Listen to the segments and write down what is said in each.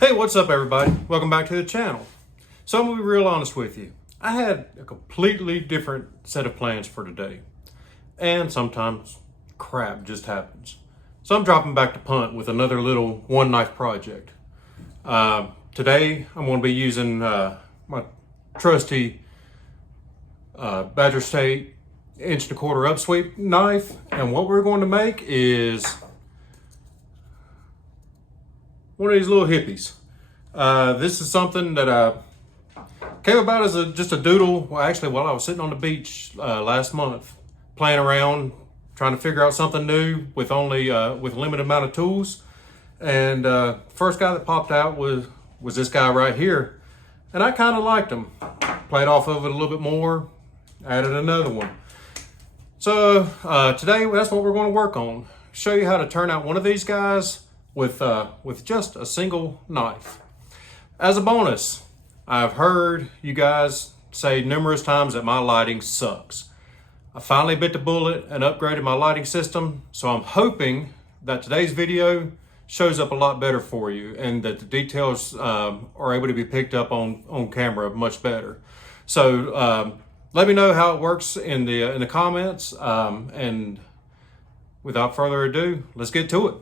Hey, what's up everybody? Welcome back to the channel. So I'm gonna be real honest with you. I had a completely different set of plans for today. And sometimes crap just happens. So I'm dropping back to punt with another little one knife project. Today I'm gonna be using my trusty Badger State 1.25" upsweep knife. And what we're going to make is one of these little hippies. This is something that came about as just a doodle. Well, actually, while I was sitting on the beach last month, playing around, trying to figure out something new with only with a limited amount of tools. And first guy that popped out was this guy right here, and I kind of liked him. Played off of it a little bit more, added another one. So today, that's what we're going to work on. Show you how to turn out one of these guys with just a single knife. As a bonus, I've heard you guys say numerous times that my lighting sucks. I finally bit the bullet and upgraded my lighting system, so I'm hoping that today's video shows up a lot better for you and that the details are able to be picked up on camera much better. So let me know how it works in the comments, and without further ado, let's get to it.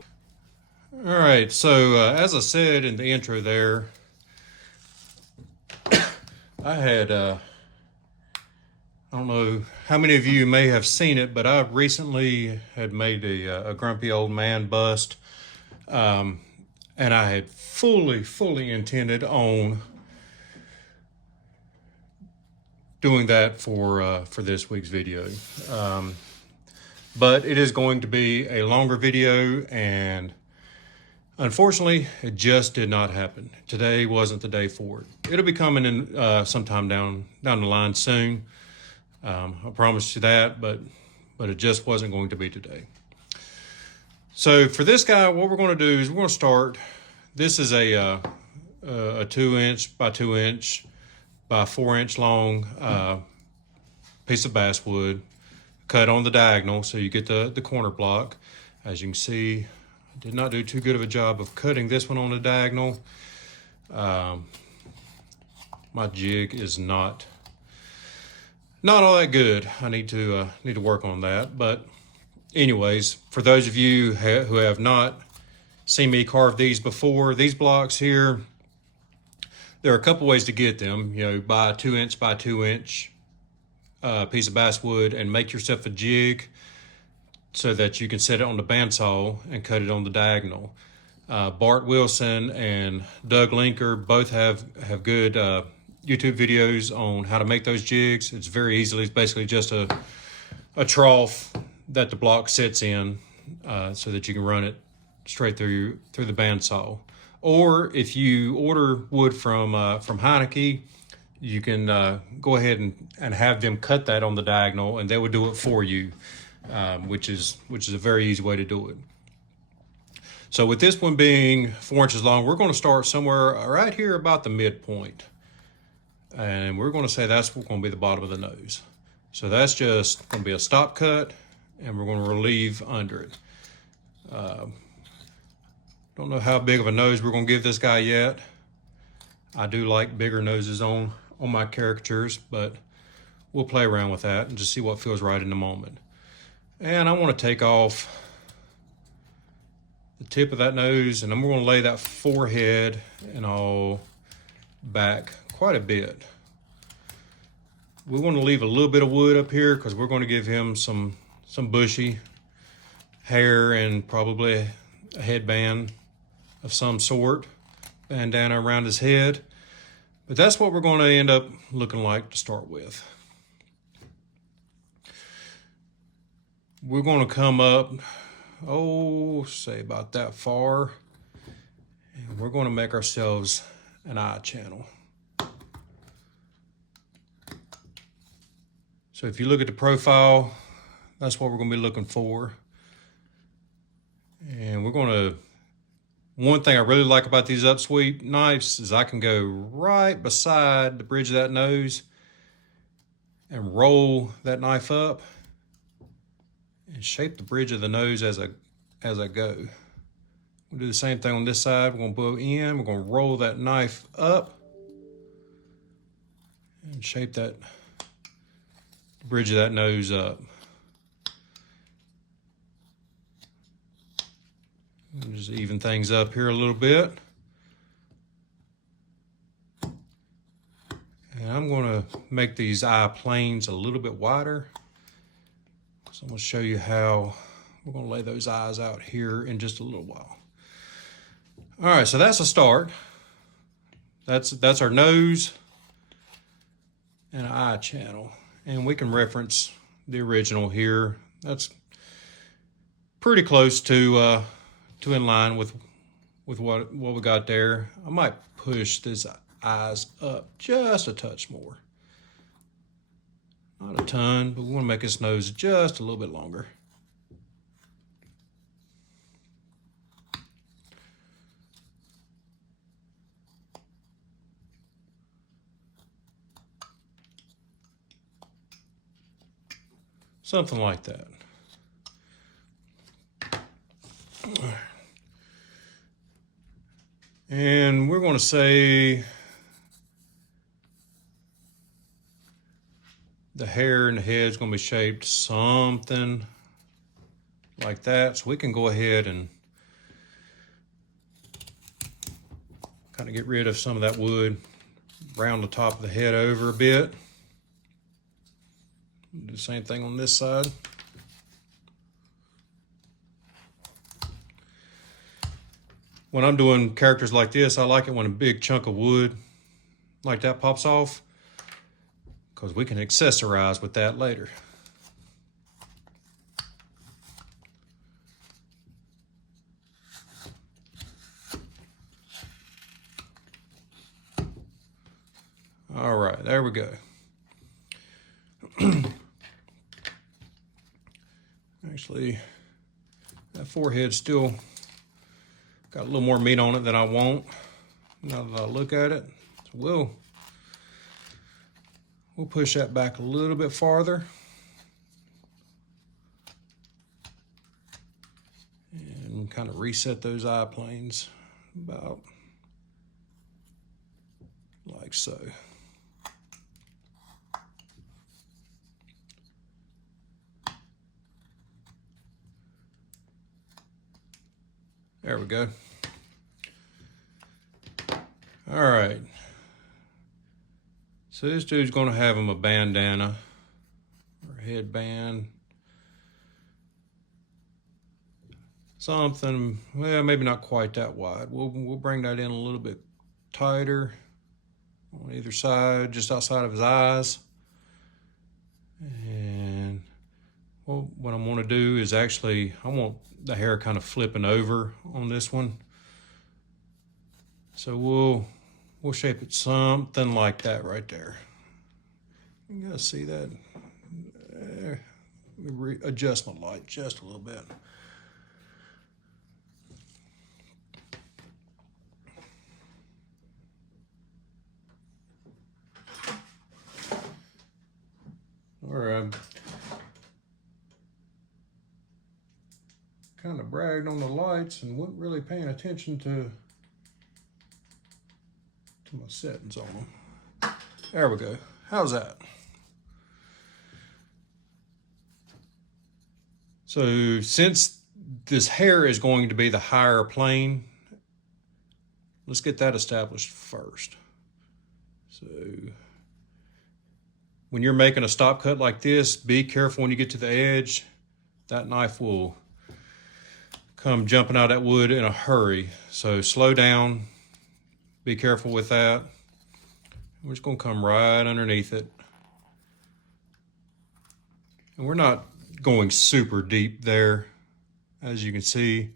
All right, so as I said in the intro there, I had, I don't know how many of you may have seen it, but I recently had made a grumpy old man bust, and I had fully intended on doing that for this week's video. But it is going to be a longer video, and unfortunately, it just did not happen. Today wasn't the day for it. It'll be coming in sometime down the line soon. I promise you that, but it just wasn't going to be today. So for this guy, what we're going to do is we're going to start. This is a 2" by 2" by 4" long piece of basswood, cut on the diagonal, so you get the corner block. As you can see, I did not do too good of a job of cutting this one on the diagonal. My jig is not all that good. I need to work on that. But anyways, for those of you who have not seen me carve these before, these blocks here, there are a couple ways to get them. You know, buy a 2" by 2" piece of basswood and make yourself a jig so that you can set it on the bandsaw and cut it on the diagonal. Bart Wilson and Doug Linker both have good YouTube videos on how to make those jigs. It's very easily, it's basically just a trough that the block sits in, so that you can run it straight through the bandsaw. Or if you order wood from Hippie, you can go ahead and have them cut that on the diagonal, and they will do it for you. Which is a very easy way to do it. So with this one being 4" long, we're going to start somewhere right here about the midpoint. And we're going to say that's going to be the bottom of the nose. So that's just going to be a stop cut, and we're going to relieve under it. Don't know how big of a nose we're going to give this guy yet. I do like bigger noses on my caricatures, but we'll play around with that and just see what feels right in the moment. And I want to take off the tip of that nose, and I'm going to lay that forehead and all back quite a bit. We want to leave a little bit of wood up here because we're going to give him some bushy hair and probably a headband of some sort, bandana around his head. But that's what we're going to end up looking like to start with. We're going to come up, say about that far, and we're going to make ourselves an eye channel. So if you look at the profile, that's what we're going to be looking for. And we're going to, one thing I really like about these upsweep knives is I can go right beside the bridge of that nose and roll that knife up and shape the bridge of the nose as I go, We'll do the same thing on this side. We're gonna go in, we're gonna roll that knife up and shape that bridge of that nose up. And just even things up here a little bit. And I'm gonna make these eye planes a little bit wider. So I'm gonna show you how we're gonna lay those eyes out here in just a little while. All right, so that's a start. That's our nose and an eye channel. And we can reference the original here. That's pretty close to in line with what we got there. I might push this eyes up just a touch more. Not a ton, but we want to make his nose just a little bit longer. Something like that. And we're going to say the hair and the head is going to be shaped something like that. So we can go ahead and kind of get rid of some of that wood, round the top of the head over a bit. Do the same thing on this side. When I'm doing characters like this, I like it when a big chunk of wood like that pops off, because we can accessorize with that later. All right, there we go. Actually, that forehead still got a little more meat on it than I want now that I look at it. So we'll push that back a little bit farther. And kind of reset those eye planes about like so. There we go. All right. So this dude's going to have him a bandana or a headband. Something, well, maybe not quite that wide. We'll bring that in a little bit tighter on either side, just outside of his eyes. And well, what I'm going to do is actually, I want the hair kind of flipping over on this one. So we'll shape it something like that right there. You gotta see that. Adjust my light just a little bit. All right. Kind of bragged on the lights and wasn't really paying attention to my settings on them. There we go. How's that? So since this hair is going to be the higher plane, let's get that established first. So when you're making a stop cut like this, be careful when you get to the edge. That knife will come jumping out of that wood in a hurry. So slow down, be careful with that. We're just gonna come right underneath it. And we're not going super deep there, as you can see.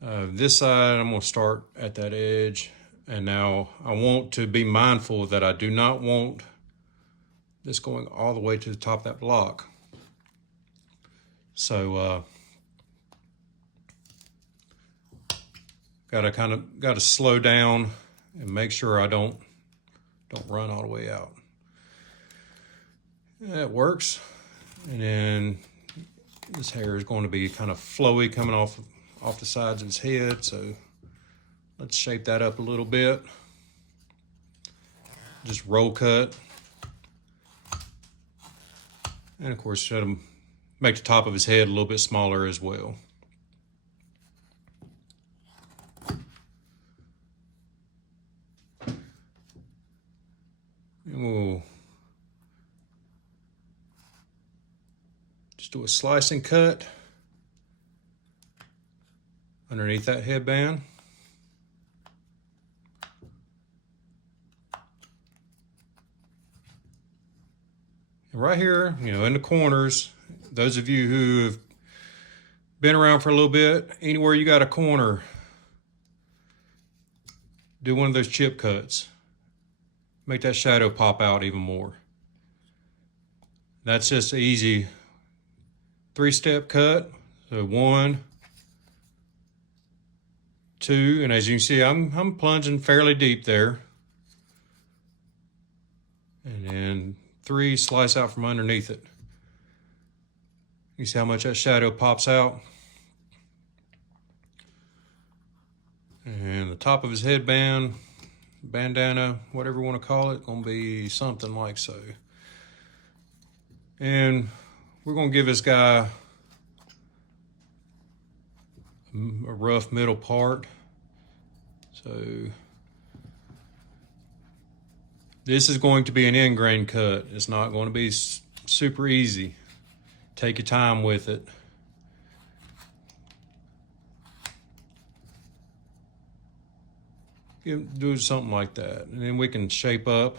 This side, I'm gonna start at that edge. And now I want to be mindful that I do not want this going all the way to the top of that block. So, gotta slow down and make sure I don't run all the way out. That works. And then this hair is going to be kind of flowy coming off off the sides of his head, so let's shape that up a little bit. Just roll cut. And of course, try to make the top of his head a little bit smaller as well. And we'll just do a slicing cut underneath that headband. And right here, in the corners, those of you who have been around for a little bit, anywhere you got a corner, do one of those chip cuts. Make that shadow pop out even more. That's just an easy 3-step cut. So 1, 2, and as you can see, I'm plunging fairly deep there. And then 3, slice out from underneath it. You see how much that shadow pops out? And the top of his headband, bandana, whatever you want to call it, gonna be something like so. And we're gonna give this guy a rough middle part. So this is going to be an end grain cut. It's not going to be super easy. Take your time with it. Do something like that, and then we can shape up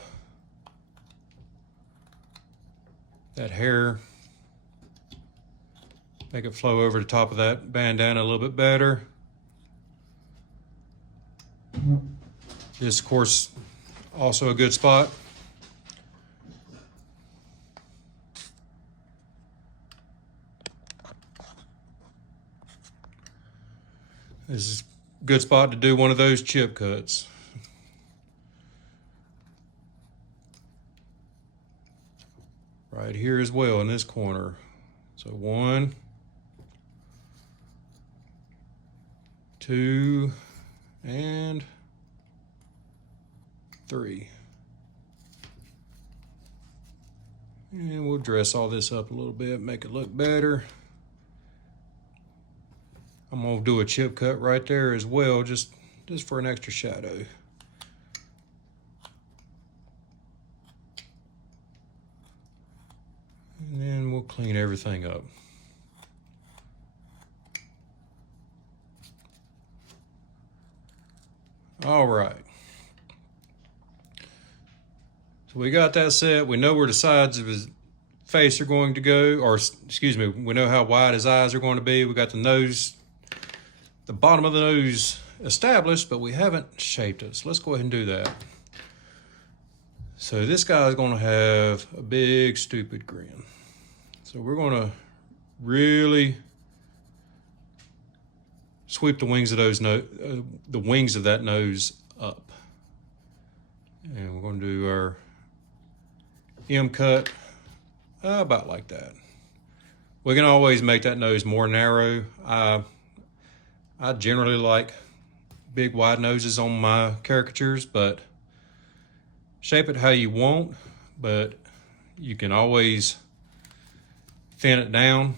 that hair, make it flow over the top of that bandana a little bit better. This, of course, also a good spot. This is a good spot to do one of those chip cuts. Right here as well in this corner. So 1, 2, and 3. And we'll dress all this up a little bit, make it look better. I'm gonna do a chip cut right there as well, just for an extra shadow. And then we'll clean everything up. All right. So we got that set. We know where the sides of his face are going to go, or excuse me, we know how wide his eyes are going to be. We got the nose, the bottom of the nose established, but we haven't shaped it. So let's go ahead and do that. So this guy is going to have a big, stupid grin. So we're going to really sweep the wings of that nose up, and we're going to do our M cut about like that. We can always make that nose more narrow. I generally like big wide noses on my caricatures, but shape it how you want, but you can always thin it down.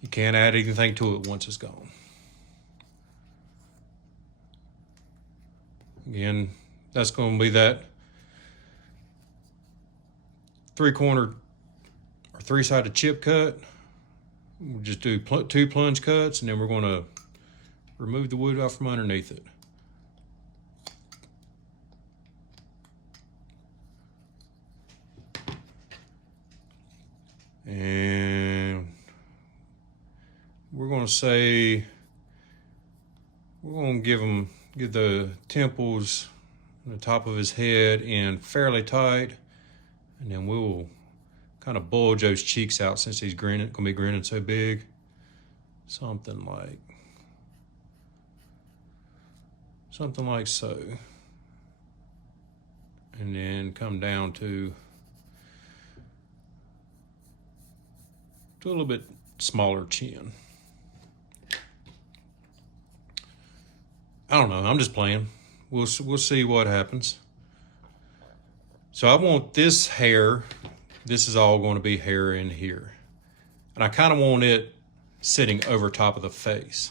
You can't add anything to it once it's gone. Again, that's going to be that 3-corner or 3-sided chip cut. We'll just do 2 plunge cuts, and then we're going to remove the wood off from underneath it. And we're going to say, we're going to give the temples and the top of his head in fairly tight, and then we'll kind of bulge those cheeks out since he's gonna be grinning so big. Something like so. And then come down to a little bit smaller chin. I don't know. I'm just playing. We'll see what happens. So I want this hair. This is all going to be hair in here. And I kind of want it sitting over top of the face.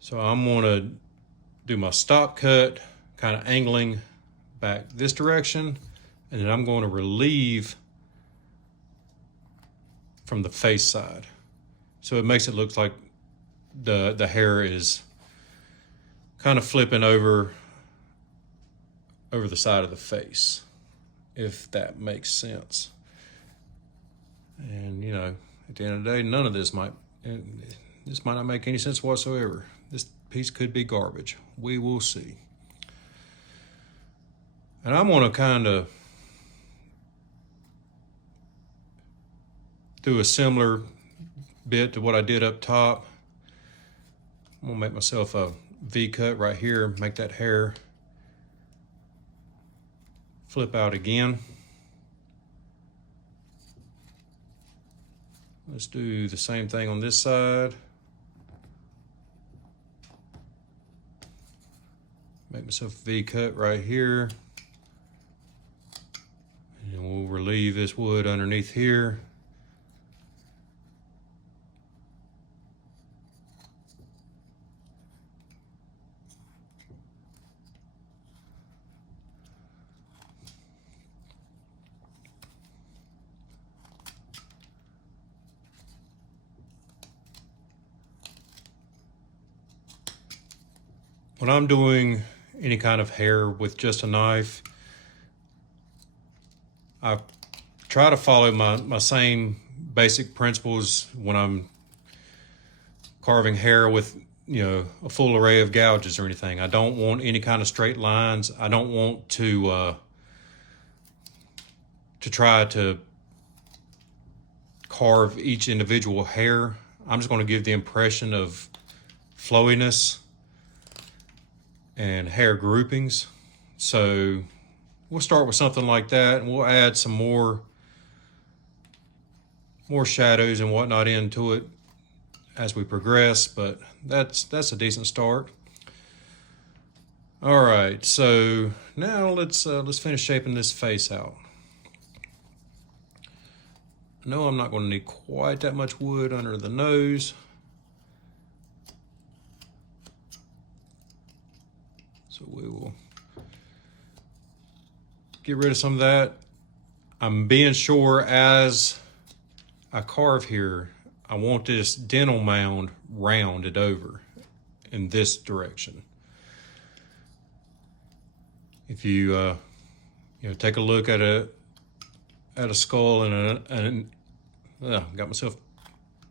So I'm going to do my stop cut, kind of angling back this direction. And then I'm going to relieve from the face side. So it makes it look like the hair is kind of flipping over the side of the face, if that makes sense. And, you know, at the end of the day, none of this might not make any sense whatsoever. This piece could be garbage. We will see. And I'm going to kind of do a similar bit to what I did up top. I'm going to make myself a V cut right here, make that hair flip out again. Let's do the same thing on this side. Make myself a V cut right here. And we'll relieve this wood underneath here. When I'm doing any kind of hair with just a knife, I try to follow my same basic principles when I'm carving hair with, you know, a full array of gouges or anything. I don't want any kind of straight lines. I don't want to try to carve each individual hair. I'm just going to give the impression of flowiness and hair groupings. So we'll start with something like that, and we'll add some more shadows and whatnot into it as we progress, but that's a decent start. All right, so now let's finish shaping this face out. I know I'm not going to need quite that much wood under the nose. So we will get rid of some of that. I'm being sure as I carve here, I want this dental mound rounded over in this direction. If you take a look at a skull and got myself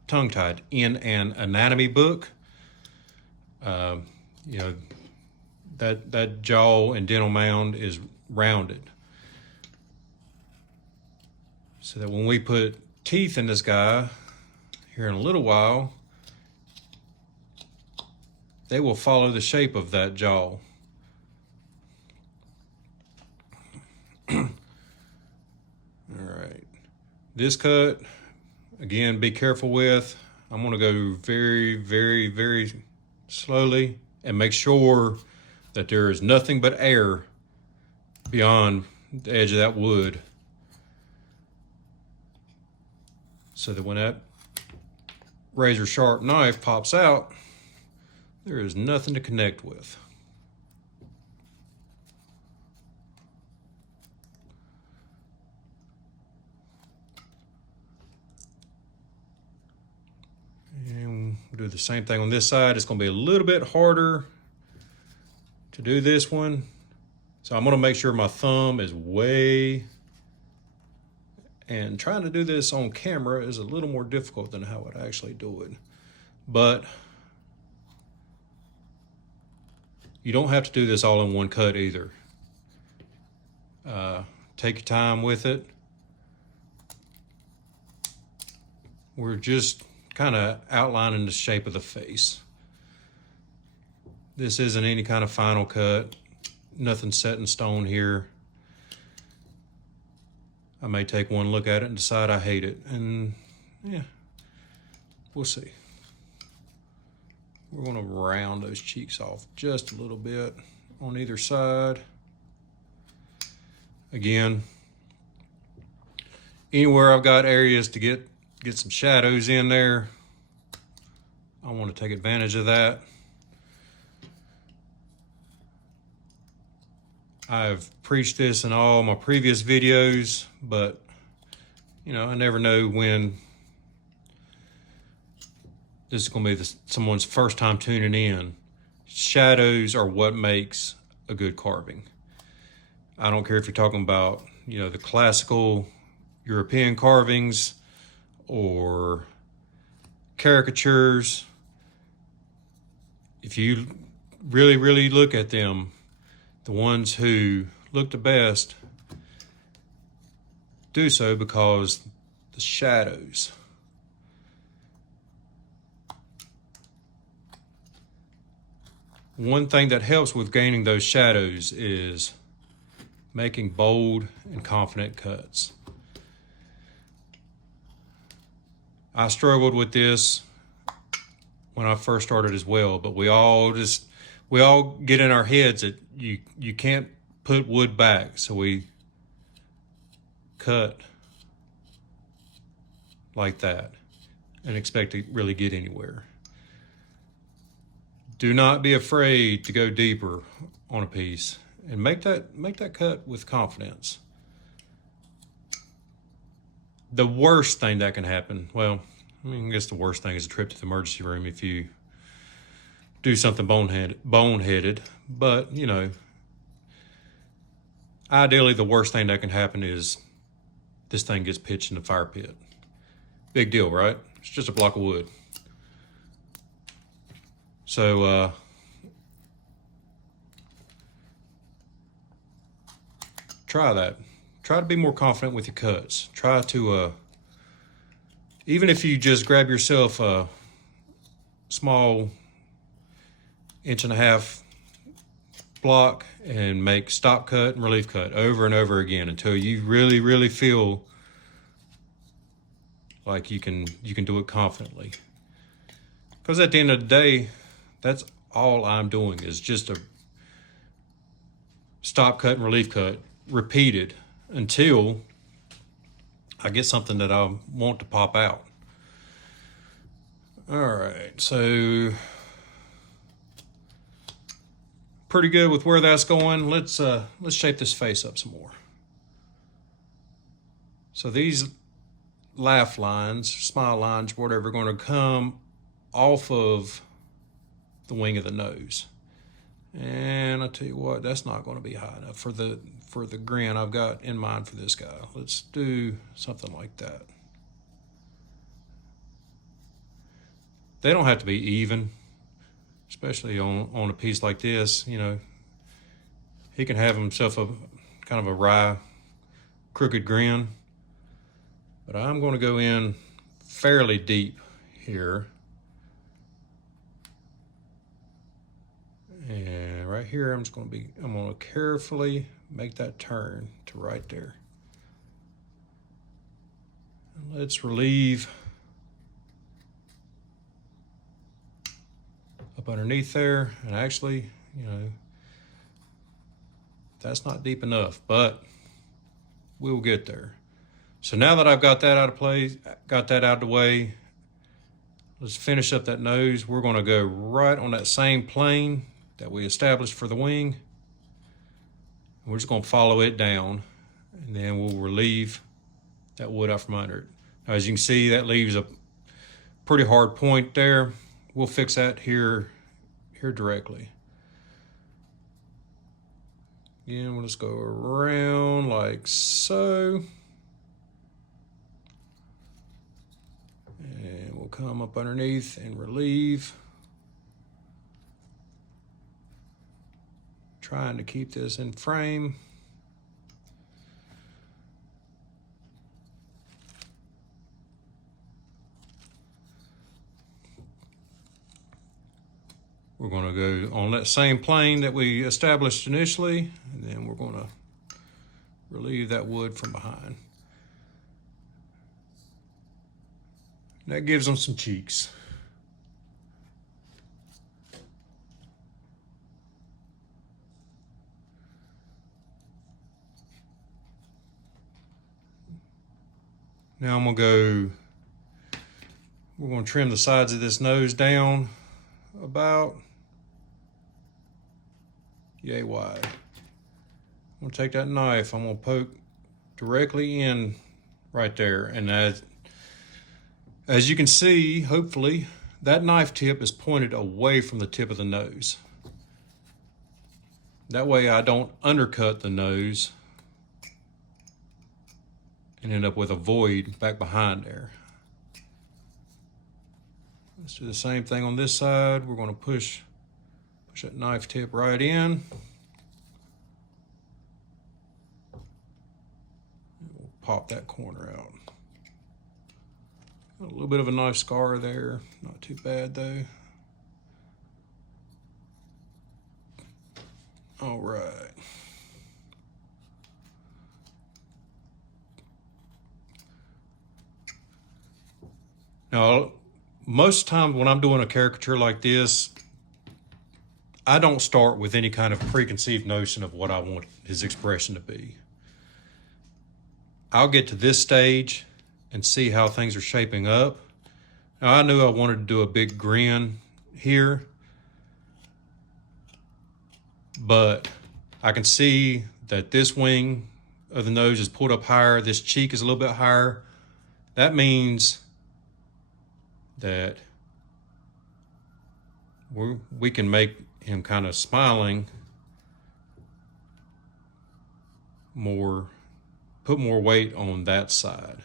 tongue-tied, in an anatomy book, that jaw and dental mound is rounded. So that when we put teeth in this guy here in a little while, they will follow the shape of that jaw. All right. This cut, again, be careful with. I'm going to go very, very, very slowly and make sure that there is nothing but air beyond the edge of that wood, so that when that razor sharp knife pops out, there is nothing to connect with. And we'll do the same thing on this side. It's going to be a little bit harder to do this one. So I'm going to make sure my thumb is way, and trying to do this on camera is a little more difficult than how I'd actually do it. But you don't have to do this all in one cut either. Take your time with it. We're just kind of outlining the shape of the face. This isn't any kind of final cut. Nothing set in stone here. I may take one look at it and decide I hate it. And yeah, we'll see. we're going to round those cheeks off just a little bit on either side. Again, anywhere I've got areas to get some shadows in there, I want to take advantage of that. I've preached this in all my previous videos, but you know, I never know when this is going to be someone's first time tuning in. Shadows are what makes a good carving. I don't care if you're talking about, you know, the classical European carvings or caricatures. If you really, really look at them, the ones who look the best do so because the shadows. One thing that helps with gaining those shadows is making bold and confident cuts. I struggled with this when I first started as well, but we all get in our heads that you can't put wood back, so we cut like that and expect to really get anywhere. Do not be afraid to go deeper on a piece and make that cut with confidence. The worst thing that can happen, well, I mean, I guess the worst thing is a trip to the emergency room if you do something boneheaded, but you know, ideally the worst thing that can happen is this thing gets pitched in the fire pit. Big deal, right? It's just a block of wood. So try that. Try to be more confident with your cuts. Try to, even if you just grab yourself a small 1.5-inch block and make stop cut and relief cut over and over again until you really, really feel like you can do it confidently. Because at the end of the day, that's all I'm doing is just a stop cut and relief cut repeated until I get something that I want to pop out. All right, so pretty good with where that's going. Let's shape this face up some more. So these laugh lines, smile lines, whatever, are going to come off of the wing of the nose. And I tell you what, that's not going to be high enough for the grin I've got in mind for this guy. Let's do something like that. They don't have to be even, especially on a piece like this. You know, he can have himself a kind of a wry, crooked grin. But I'm going to go in fairly deep here. And right here, I'm going to carefully make that turn to right there. And let's relieve up underneath there. And actually, you know, that's not deep enough, but we'll get there. So now that I've got that out of place, got that out of the way, let's finish up that nose. We're going to go right on that same plane that we established for the wing. We're just going to follow it down, and then we'll relieve that wood out from under it. Now, as you can see, that leaves a pretty hard point there. We'll fix that here directly. Again, we'll just go around like so. And we'll come up underneath and relieve. Trying to keep this in frame. We're going to go on that same plane that we established initially, and then we're going to relieve that wood from behind. That gives them some cheeks. Now we're going to trim the sides of this nose down about yay wide. I'm going to take that knife, I'm going to poke directly in right there. And as you can see, hopefully, that knife tip is pointed away from the tip of the nose. That way I don't undercut the nose and end up with a void back behind there. Let's do the same thing on this side. We're going to push that knife tip right in. We'll pop that corner out. Got a little bit of a knife scar there. Not too bad though. All right. Now, most times when I'm doing a caricature like this, I don't start with any kind of preconceived notion of what I want his expression to be. I'll get to this stage and see how things are shaping up. Now, I knew I wanted to do a big grin here, but I can see that this wing of the nose is pulled up higher. This cheek is a little bit higher. That means that we can make him kind of smiling more, put more weight on that side.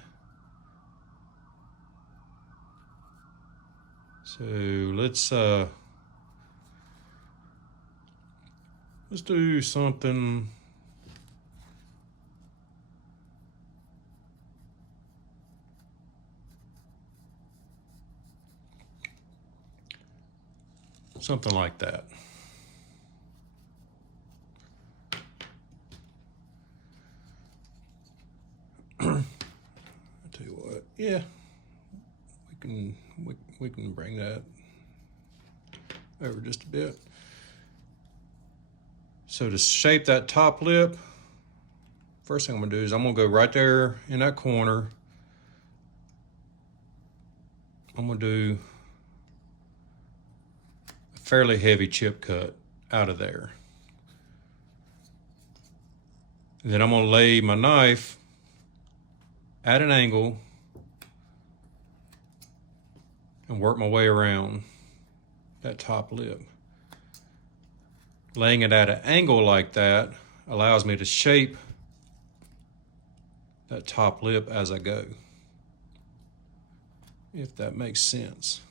So let's do something. Something like that. I'll tell you what, yeah, we can bring that over just a bit. So to shape that top lip, first thing I'm gonna do is I'm gonna go right there in that corner. I'm gonna do a fairly heavy chip cut out of there. And then I'm gonna lay my knife at an angle and work my way around that top lip. Laying it at an angle like that allows me to shape that top lip as I go, if that makes sense.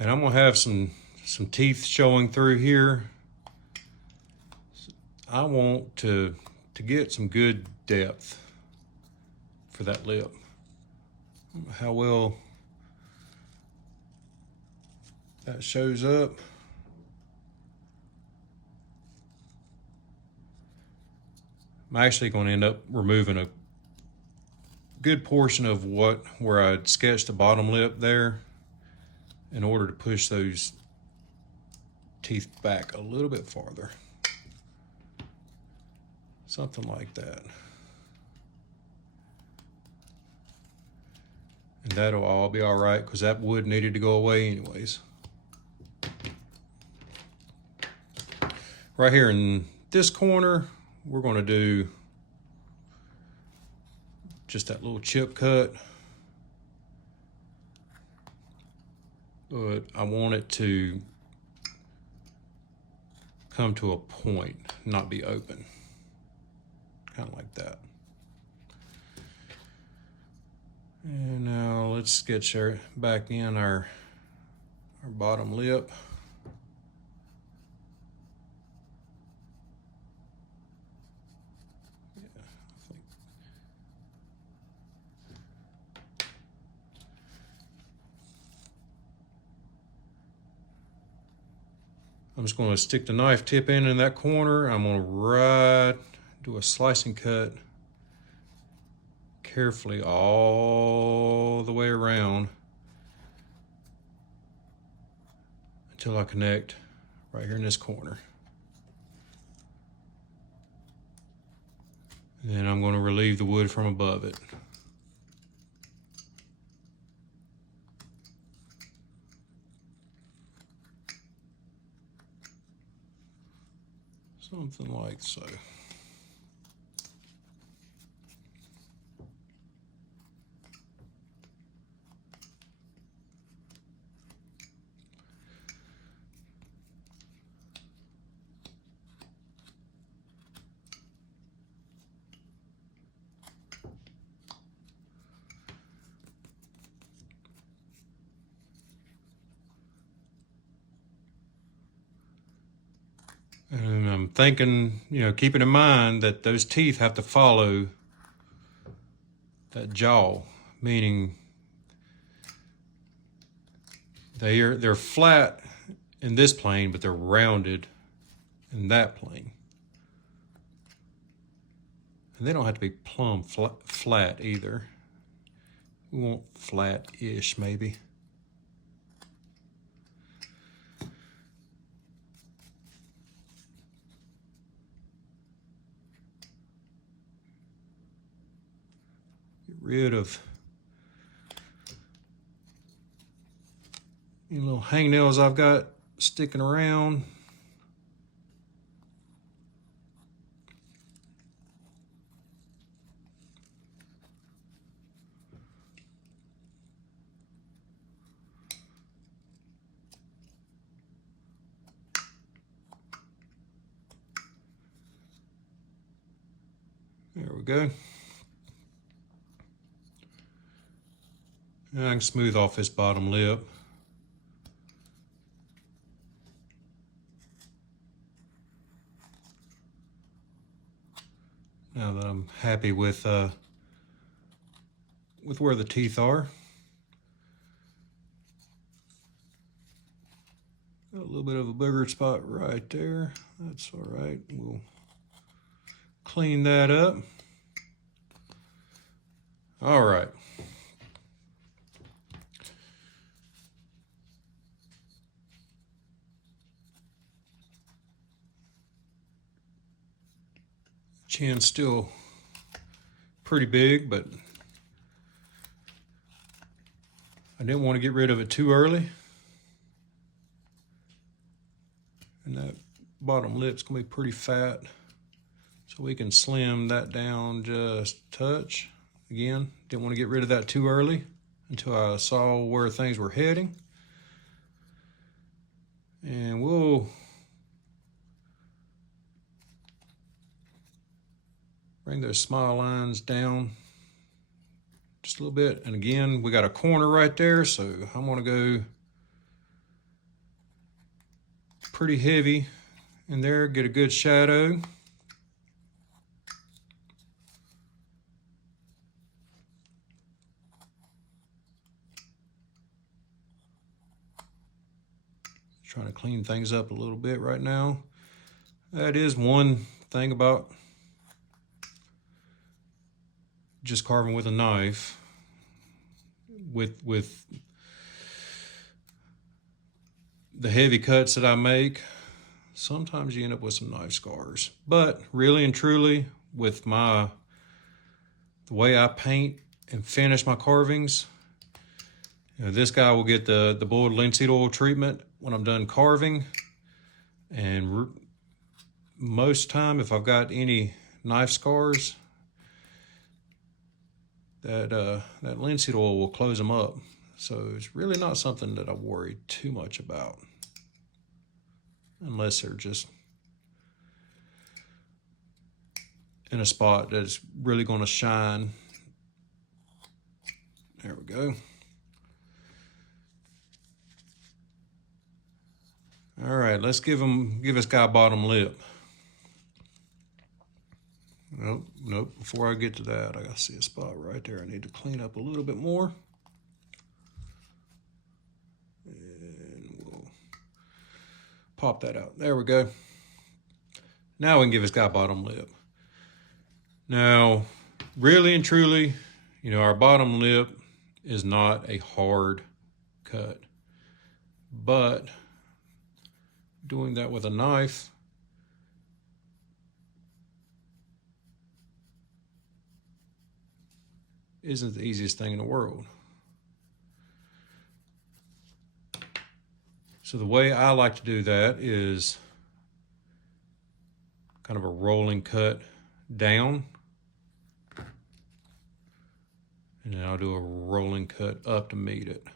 And I'm gonna have some teeth showing through here. I want to get some good depth for that lip. How well that shows up. I'm actually going to end up removing a good portion of where I'd sketched the bottom lip there in order to push those teeth back a little bit farther. Something like that. And that'll all be all right because that wood needed to go away anyways. Right here in this corner, we're going to do just that little chip cut. But I want it to come to a point, not be open. Kind of like that. And now let's sketch back in our bottom lip. I'm just going to stick the knife tip in that corner. I'm going to do a slicing cut carefully all the way around until I connect right here in this corner. And then I'm going to relieve the wood from above it. Something like so. And I'm thinking, keeping in mind that those teeth have to follow that jaw, meaning they're flat in this plane, but they're rounded in that plane. And they don't have to be plumb flat either. We want flat-ish maybe. Rid of any little hangnails I've got sticking around. There we go. And I can smooth off this bottom lip. Now that I'm happy with where the teeth are. Got a little bit of a booger spot right there. That's all right. We'll clean that up. All right. Chin's still pretty big, but I didn't want to get rid of it too early. And that bottom lip's gonna be pretty fat, so we can slim that down just a touch. Again, didn't want to get rid of that too early until I saw where things were heading. And we'll bring those smile lines down just a little bit. And again, we got a corner right there, so I'm gonna go pretty heavy in there, get a good shadow. Trying to clean things up a little bit right now. That is one thing about just carving with a knife. With the heavy cuts that I make, sometimes you end up with some knife scars. But really and truly, with the way I paint and finish my carvings, this guy will get the boiled linseed oil treatment when I'm done carving. And most time, if I've got any knife scars, that linseed oil will close them up. So it's really not something that I worry too much about, unless they're just in a spot that's really going to shine. There we go. All right, let's give this guy a bottom lip. Nope, before I get to that, I gotta see a spot right there. I need to clean up a little bit more. And we'll pop that out. There we go. Now we can give this guy a bottom lip. Now, really and truly, our bottom lip is not a hard cut, but doing that with a knife isn't the easiest thing in the world. So the way I like to do that is kind of a rolling cut down, and then I'll do a rolling cut up to meet it.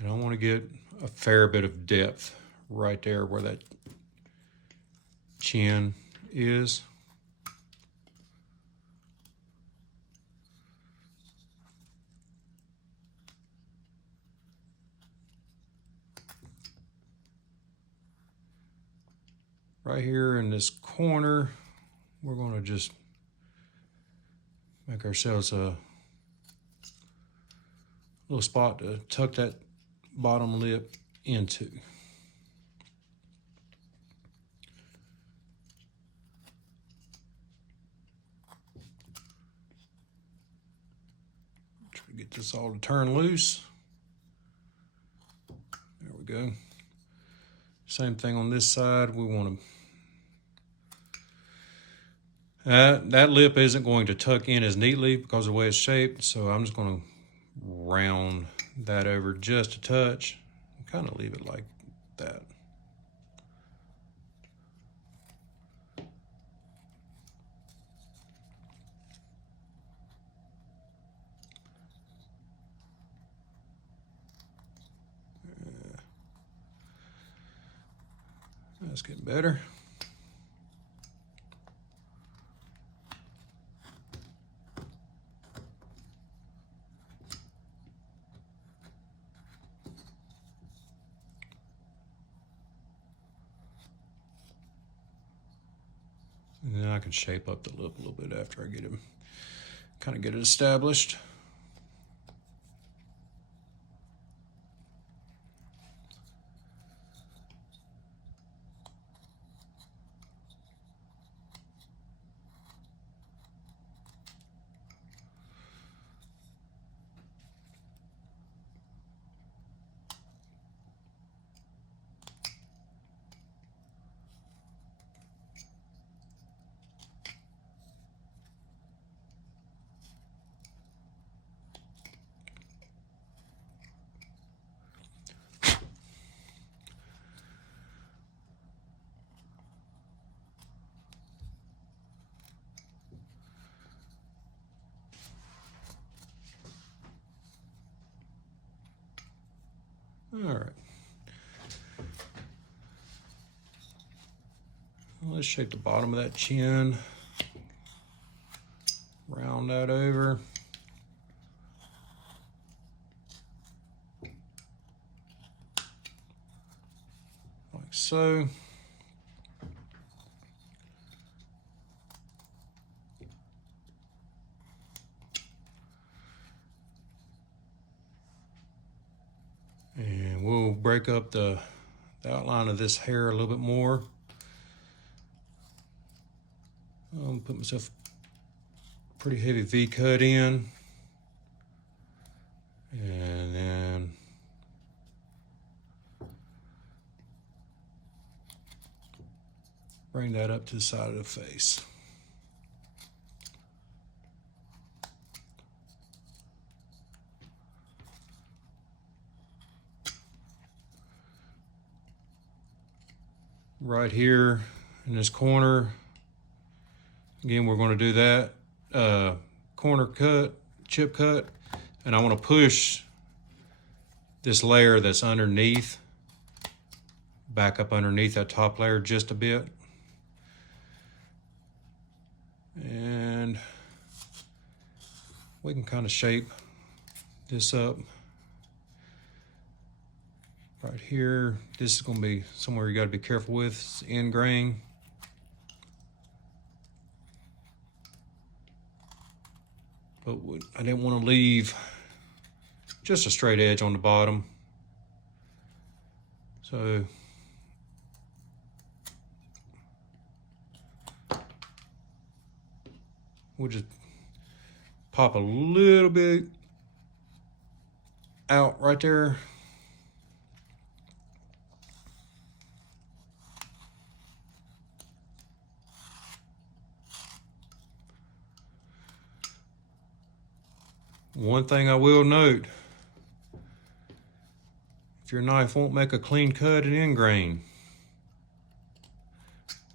And I want to get a fair bit of depth right there where that chin is. Right here in this corner, we're going to just make ourselves a little spot to tuck that bottom lip into. Try to get this all to turn loose. There we go. Same thing on this side. We want to that lip isn't going to tuck in as neatly because of the way it's shaped, so I'm just going to round that over just a touch and kind of leave it like that. That's getting better. And then I can shape up the lip a little bit after I get it, kind of get it established. All right. Let's shape the bottom of that chin. Round that over. Like so. And we'll break up the outline of this hair a little bit more. I'll put myself a pretty heavy V cut in. And then bring that up to the side of the face. Right here in this corner, again, we're going to do that corner cut, chip cut, and I want to push this layer that's underneath back up underneath that top layer just a bit. And we can kind of shape this up. Right here, this is going to be somewhere you got to be careful with. It's the end grain. But I didn't want to leave just a straight edge on the bottom. So We'll just pop a little bit out right there. One thing I will note, if your knife won't make a clean cut and end grain,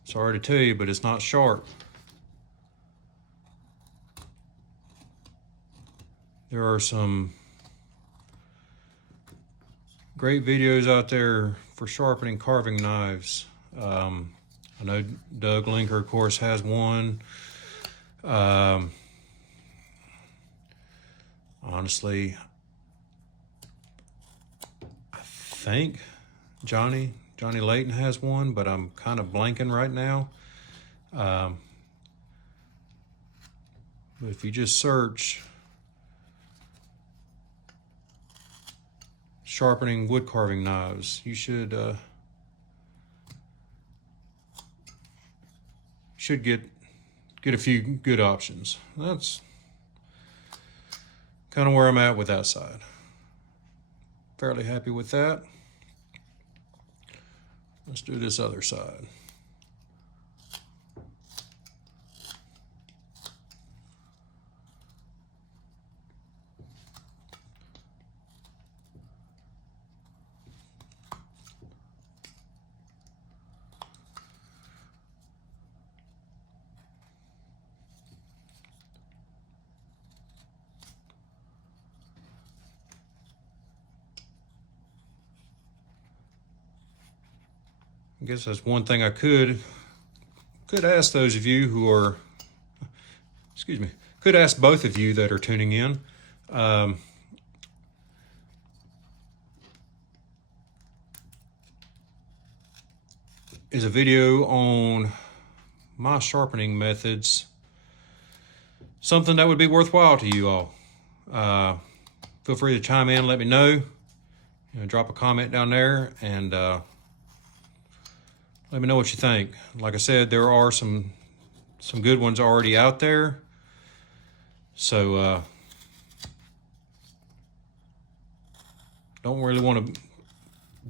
sorry to tell you, but it's not sharp. There are some great videos out there for sharpening carving knives. I know Doug Linker, of course, has one. Honestly, I think Johnny Layton has one, but I'm kind of blanking right now. But if you just search sharpening wood carving knives, you should get a few good options. That's kind of where I'm at with that side. Fairly happy with that. Let's do this other side. I guess that's one thing I could ask those of you who are, could ask both of you that are tuning in. Is a video on my sharpening methods something that would be worthwhile to you all? Feel free to chime in, let me know. Drop a comment down there and let me know what you think. Like I said, there are some good ones already out there. So don't really want to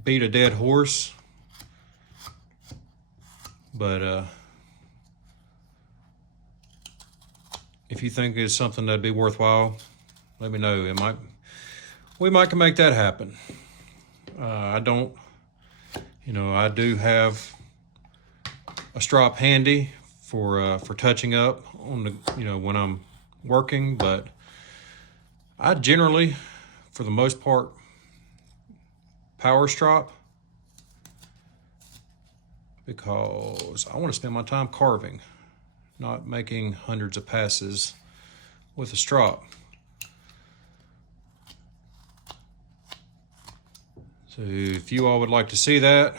beat a dead horse. But if you think it's something that'd be worthwhile, let me know. We might can make that happen. I do have a strop handy for touching up on the when I'm working, but I generally, for the most part, power strop because I want to spend my time carving, not making hundreds of passes with a strop. So if you all would like to see that,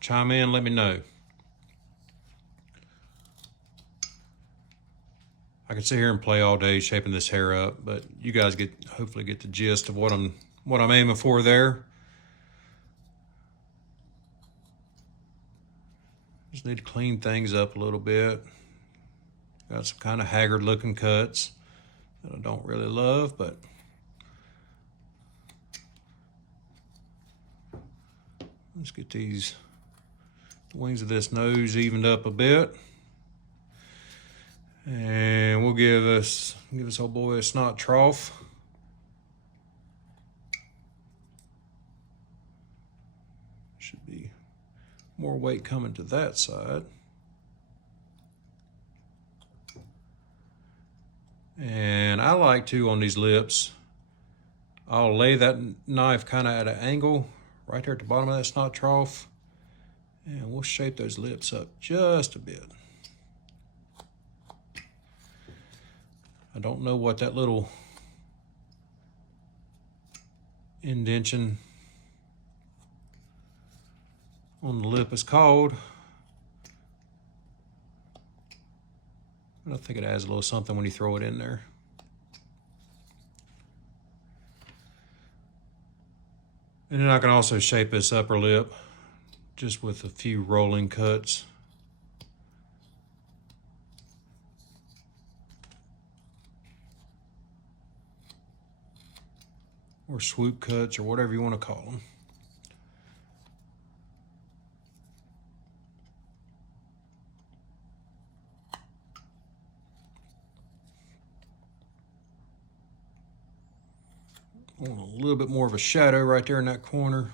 chime in, let me know. I could sit here and play all day shaping this hair up, but you guys hopefully get the gist of what I'm aiming for there. Just need to clean things up a little bit. Got some kind of haggard looking cuts that I don't really love, but let's get the wings of this nose evened up a bit. And we'll give this old boy a snot trough. Should be more weight coming to that side. And I like to, on these lips, I'll lay that knife kind of at an angle right there at the bottom of that snot trough, and we'll shape those lips up just a bit. I don't know what that little indentation on the lip is called, but I think it adds a little something when you throw it in there. And then I can also shape this upper lip just with a few rolling cuts. or swoop cuts or whatever you want to call them. I want a little bit more of a shadow right there in that corner.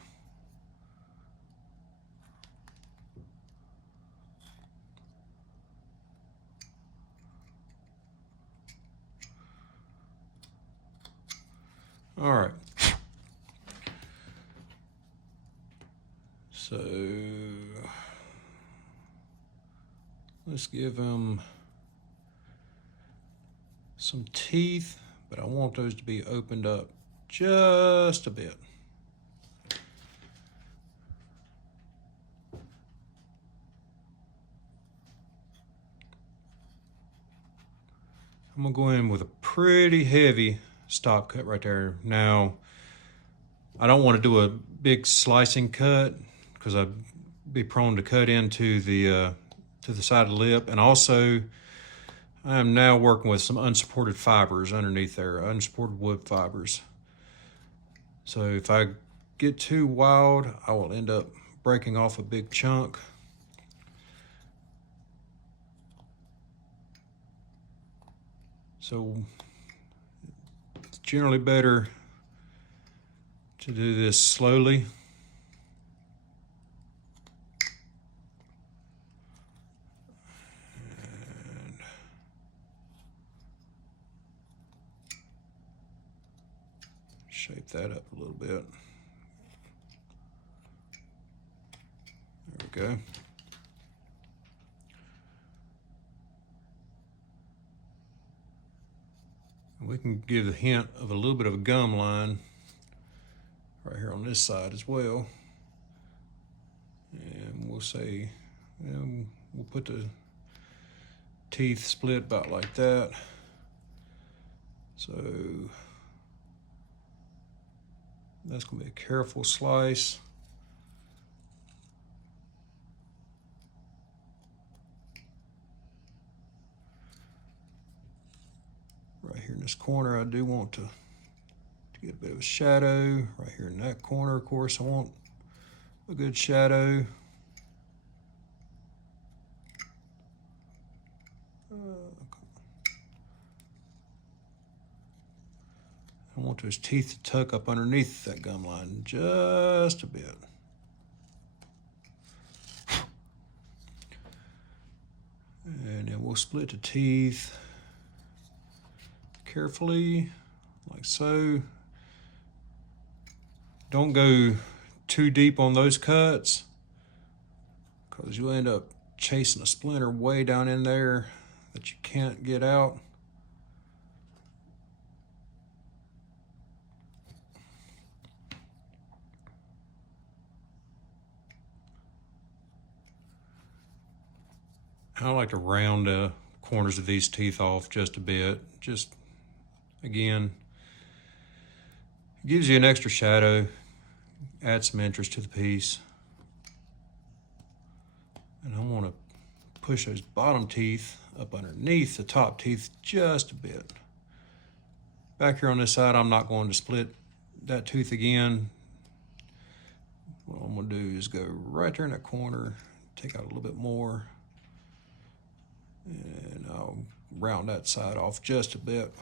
All right. So let's give him some teeth, but I want those to be opened up just a bit. I'm gonna go in with a pretty heavy stop cut right there. Now, I don't want to do a big slicing cut because I'd be prone to cut into the side of the lip. And also, I am now working with some unsupported fibers underneath there, unsupported wood fibers. So if I get too wild, I will end up breaking off a big chunk. So it's generally better to do this slowly. And shape that up a little bit. There we go. We can give the hint of a little bit of a gum line right here on this side as well. And we'll say, we'll put the teeth split about like that. So that's gonna be a careful slice. Right here in this corner, I do want to get a bit of a shadow. Right here in that corner, of course, I want a good shadow. I want those teeth to tuck up underneath that gum line just a bit. And then we'll split the teeth carefully, like so. Don't go too deep on those cuts because you'll end up chasing a splinter way down in there that you can't get out. I like to round the corners of these teeth off just a bit. Just, again, it gives you an extra shadow, add some interest to the piece. And I want to push those bottom teeth up underneath the top teeth just a bit. Back here on this side, I'm not going to split that tooth again. What I'm going to do is go right there in that corner, take out a little bit more, and I'll round that side off just a bit.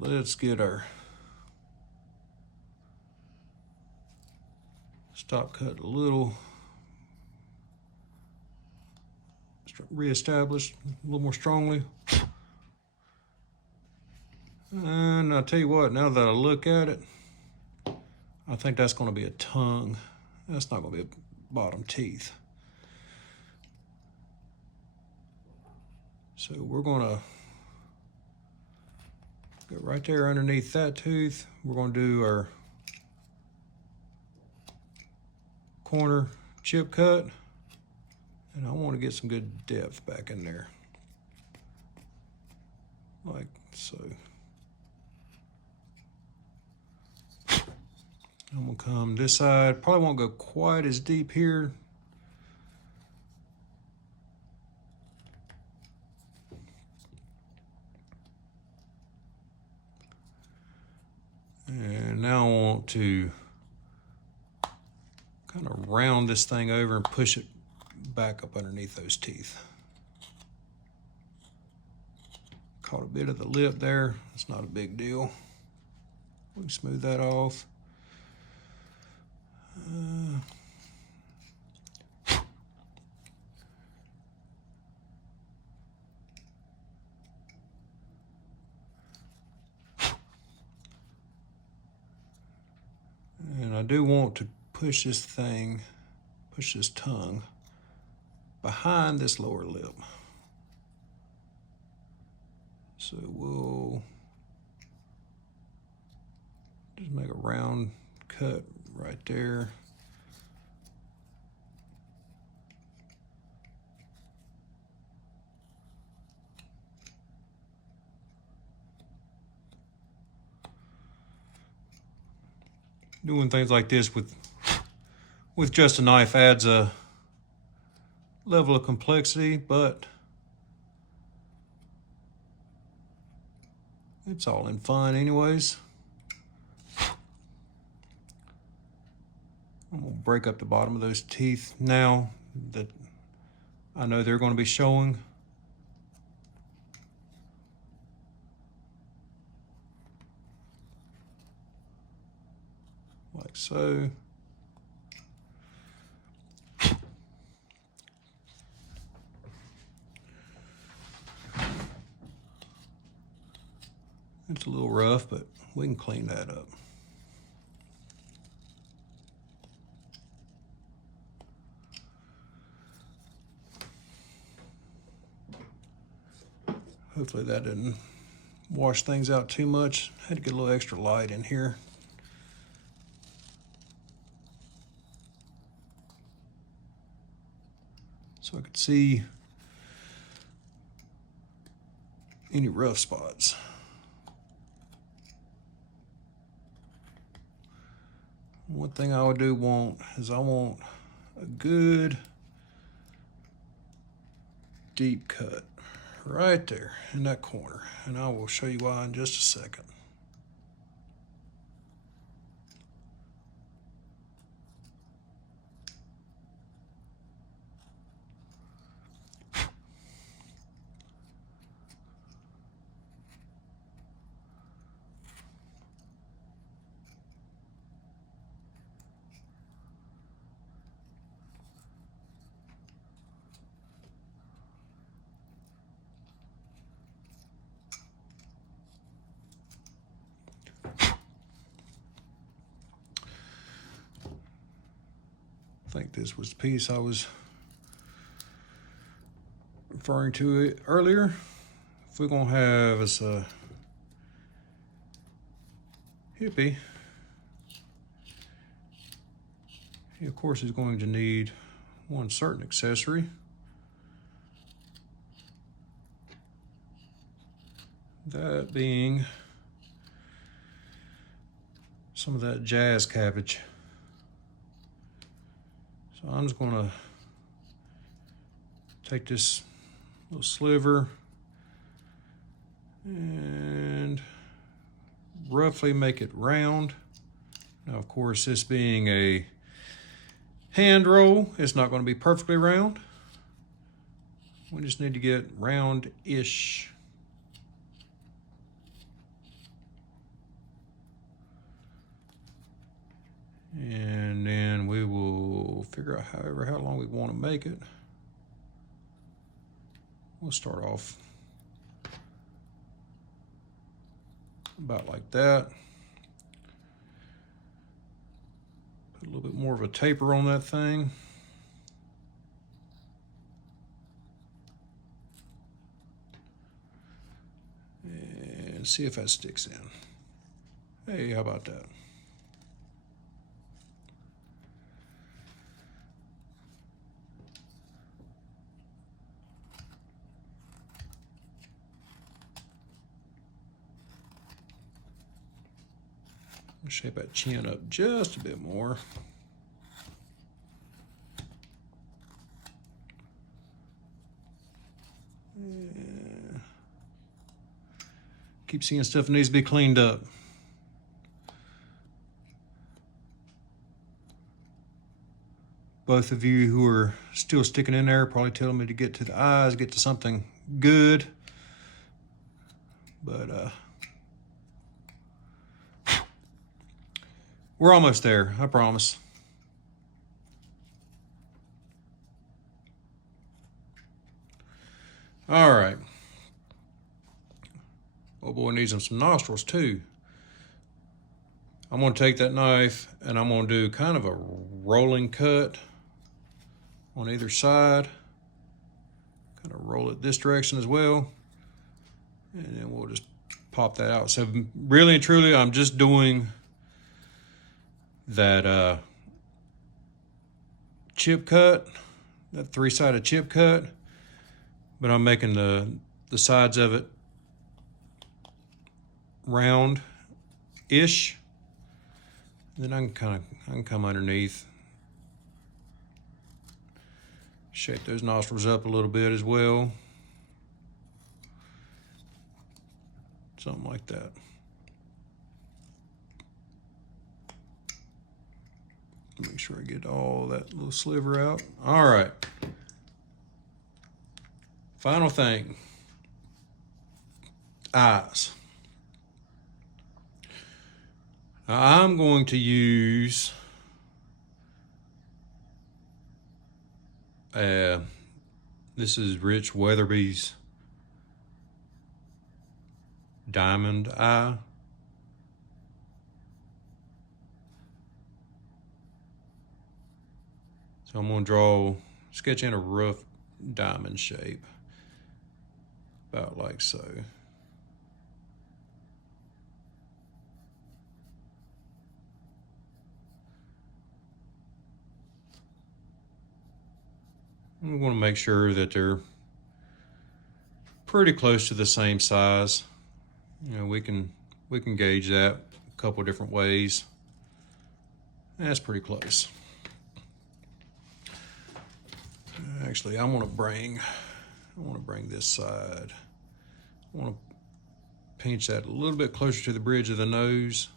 Let's get our stop cut a little reestablished a little more strongly. And I'll tell you what, now that I look at it, I think that's going to be a tongue. That's not going to be a bottom teeth. So we're going to go right there underneath that tooth. We're going to do our corner chip cut, and I want to get some good depth back in there, like so. I'm gonna come this side, probably won't go quite as deep here. And now I want to kind of round this thing over and push it back up underneath those teeth. Caught a bit of the lip there. It's not a big deal. We can smooth that off. And I do want to push this tongue behind this lower lip. So we'll just make a round cut right there. Doing things like this with just a knife adds a level of complexity, but it's all in fun anyways. I'm gonna break up the bottom of those teeth now that I know they're gonna be showing. Like so. It's a little rough, but we can clean that up. Hopefully that didn't wash things out too much. Had to get a little extra light in here. So I could see any rough spots. One thing I would want is I want a good deep cut right there in that corner, and I will show you why in just a second. I think this was the piece I was referring to it earlier. If we're gonna have us a hippie, he of course is going to need one certain accessory. That being some of that jazz cabbage. So I'm just gonna take this little sliver and roughly make it round. Now, of course, this being a hand roll, it's not going to be perfectly round. We just need to get round-ish. And then we will figure out how long we want to make it. We'll start off about like that. Put a little bit more of a taper on that thing. And see if that sticks in. Hey, how about that? Shape that chin up just a bit more. Yeah. Keep seeing stuff that needs to be cleaned up. Both of you who are still sticking in there probably telling me to get to the eyes, get to something good. But we're almost there, I promise. All right. Oh boy, needs him some nostrils too. I'm gonna take that knife and I'm gonna do kind of a rolling cut on either side. Kind of roll it this direction as well. And then we'll just pop that out. So really and truly, I'm just doing that chip cut, that 3-sided chip cut, but I'm making the sides of it round-ish. Then I can come underneath, shape those nostrils up a little bit as well. Something like that. Make sure I get all that little sliver out. All right. Final thing. Eyes. Now I'm going to use this is Rich Weatherby's diamond eye. So I'm going to sketch in a rough diamond shape, about like so. We want to make sure that they're pretty close to the same size. You know, we can gauge that a couple different ways. That's pretty close. Actually, I want to bring this side. I want to pinch that a little bit closer to the bridge of the nose.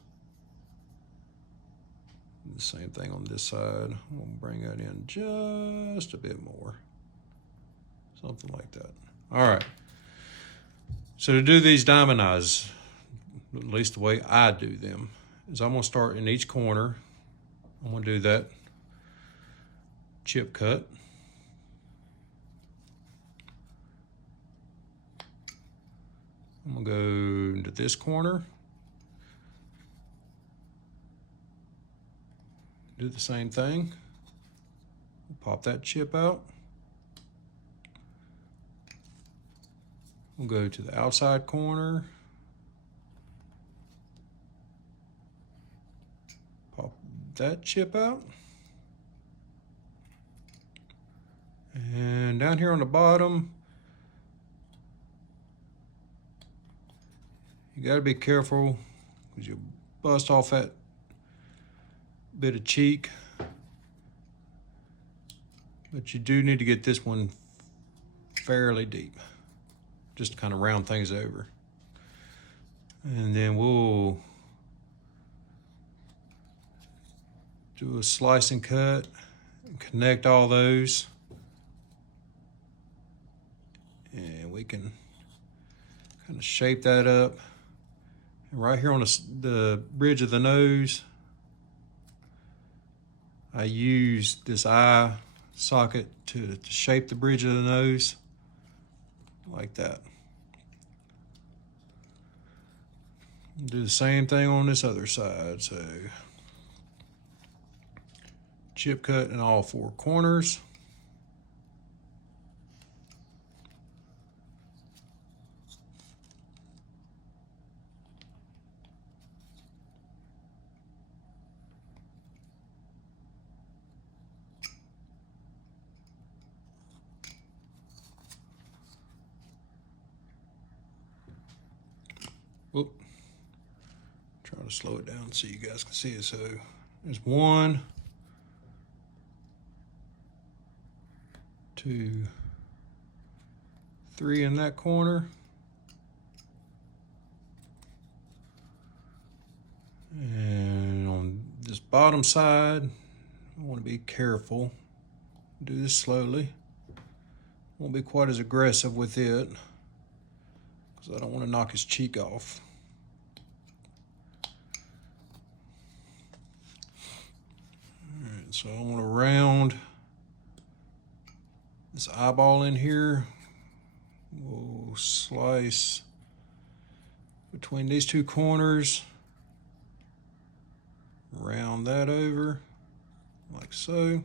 The same thing on this side. I'm going to bring that in just a bit more. Something like that. All right. So to do these diamond eyes, at least the way I do them, is I'm going to start in each corner. I'm going to do that chip cut. I'm going to go into this corner. Do the same thing. Pop that chip out. We'll go to the outside corner. Pop that chip out. And down here on the bottom, you got to be careful because you'll bust off that bit of cheek, but you do need to get this one fairly deep, just to kind of round things over. And then we'll do a slice and cut and connect all those, and we can kind of shape that up. And right here on the bridge of the nose, I use this eye socket to shape the bridge of the nose like that. Do the same thing on this other side. So chip cut in all 4 corners. Try to to slow it down so you guys can see it. So there's 1, 2, 3 in that corner. And on this bottom side, I want to be careful. Do this slowly. Won't be quite as aggressive with it because I don't want to knock his cheek off. All right, so I want to round this eyeball in here. We'll slice between these 2 corners. Round that over like so.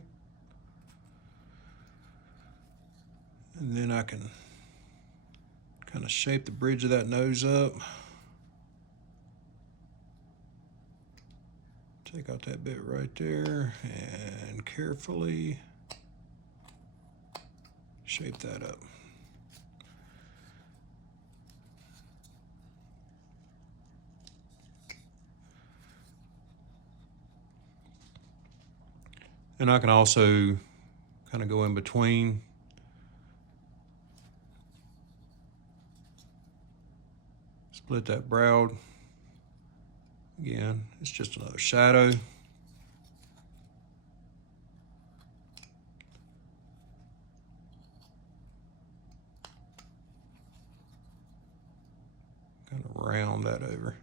And then I can kind of shape the bridge of that nose up. Take out that bit right there and carefully shape that up. And I can also kind of go in between. Split that brow. Again, it's just another shadow. Kind of round that over.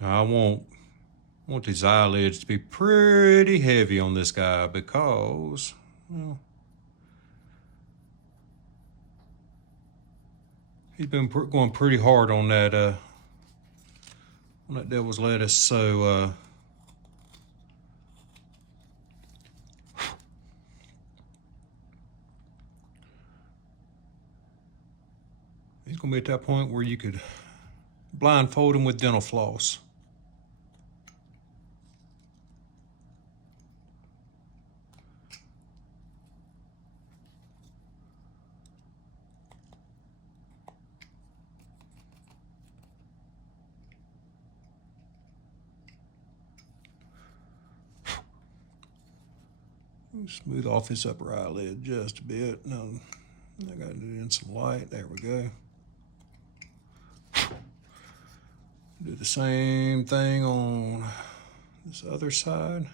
Now I want these eyelids to be pretty heavy on this guy because, well, he's been going pretty hard on that devil's lettuce. So he's gonna be at that point where you could blindfold him with dental floss. Smooth off his upper eyelid just a bit. Now I gotta do it in some light. There we go. Do the same thing on this other side.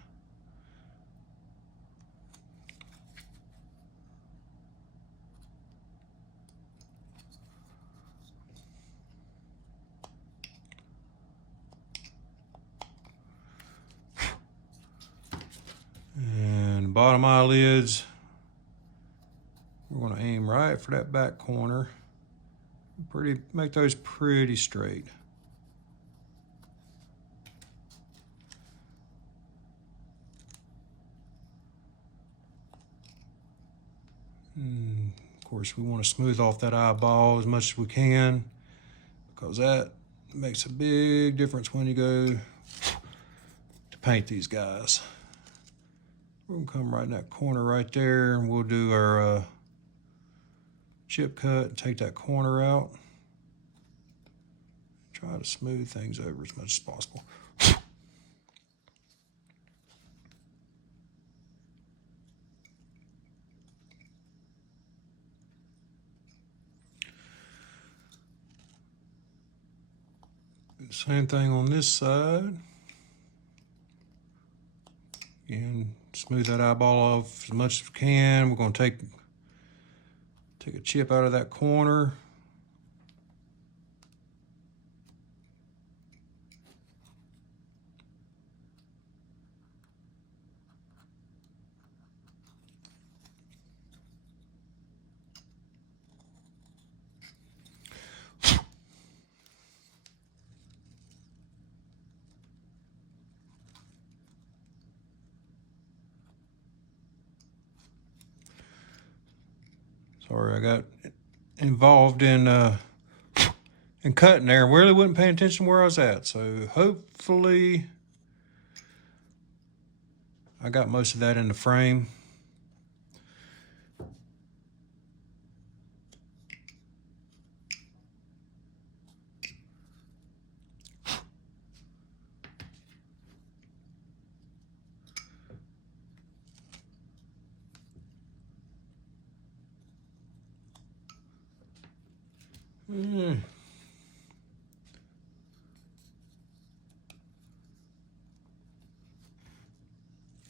And bottom eyelids, we're going to aim right for that back corner. Make those pretty straight. And of course, we want to smooth off that eyeball as much as we can because that makes a big difference when you go to paint these guys. We're gonna come right in that corner right there and we'll do our chip cut and take that corner out. Try to smooth things over as much as possible. Same thing on this side. Again, smooth that eyeball off as much as we can. We're going to take a chip out of that corner. Sorry, I got involved in cutting there. I really wasn't paying attention where I was at. So hopefully I got most of that in the frame.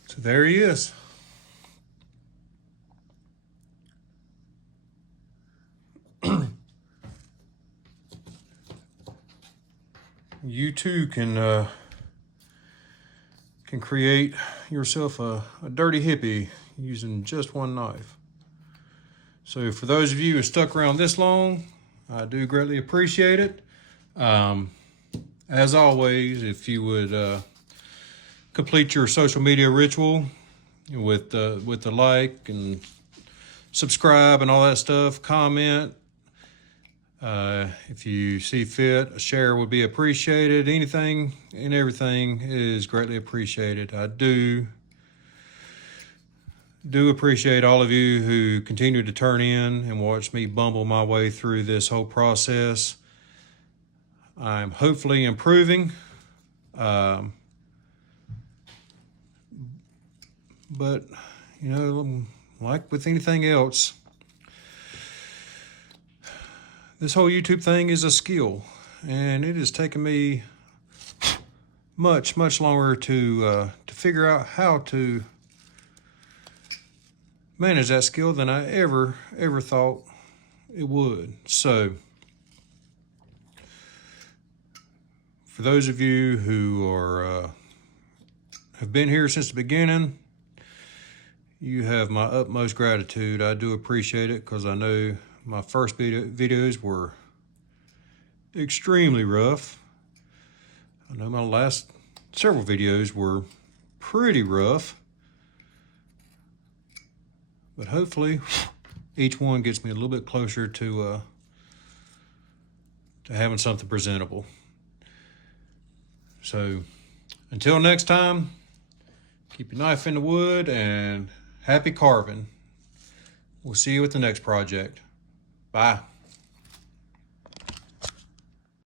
So there he is. You too can create yourself a dirty hippie using just one knife. So for those of you who stuck around this long, I do greatly appreciate it. As always, if you would complete your social media ritual with the like and subscribe and all that stuff, comment. If you see fit, a share would be appreciated. Anything and everything is greatly appreciated. I do appreciate all of you who continue to turn in and watch me bumble my way through this whole process. I'm hopefully improving. But, you know, like with anything else, this whole YouTube thing is a skill, and it has taken me much longer to figure out how to manage that skill than I ever thought it would. So for those of you who are have been here since the beginning, you have my utmost gratitude. I do appreciate it, because I know my first videos were extremely rough. I know my last several videos were pretty rough. But hopefully each one gets me a little bit closer to having something presentable. So until next time, keep your knife in the wood and happy carving. We'll see you at the next project. Bye.